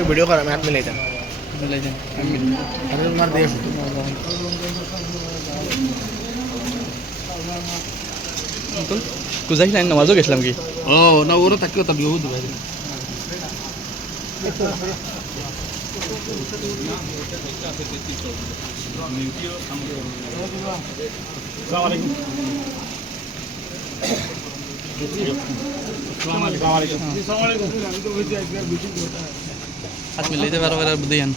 Video करा मैं हाथ में ले जा मार दिया কুজাই নাই নামাজও গেছিলাম কি ও না ওরও থাকিও তা বিয়ে দিবা হাত মিলাইতে পারো আর বুঝিয়ান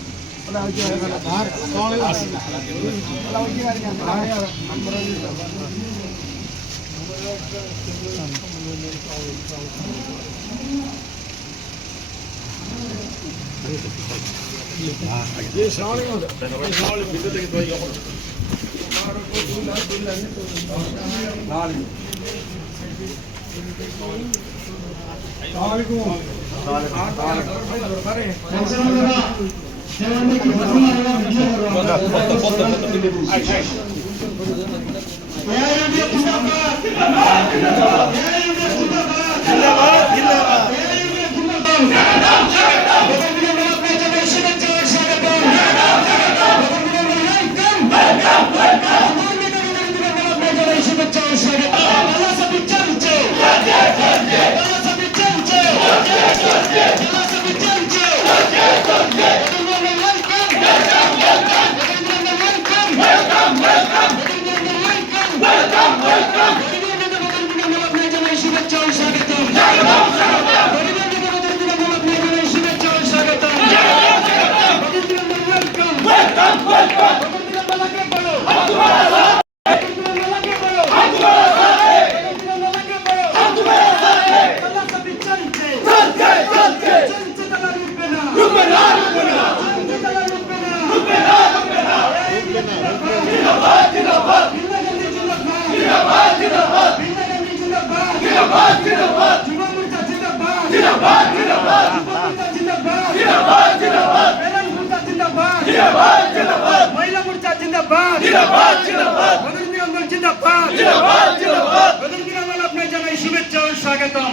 শুভেচ্ছা ও স্বাগতম।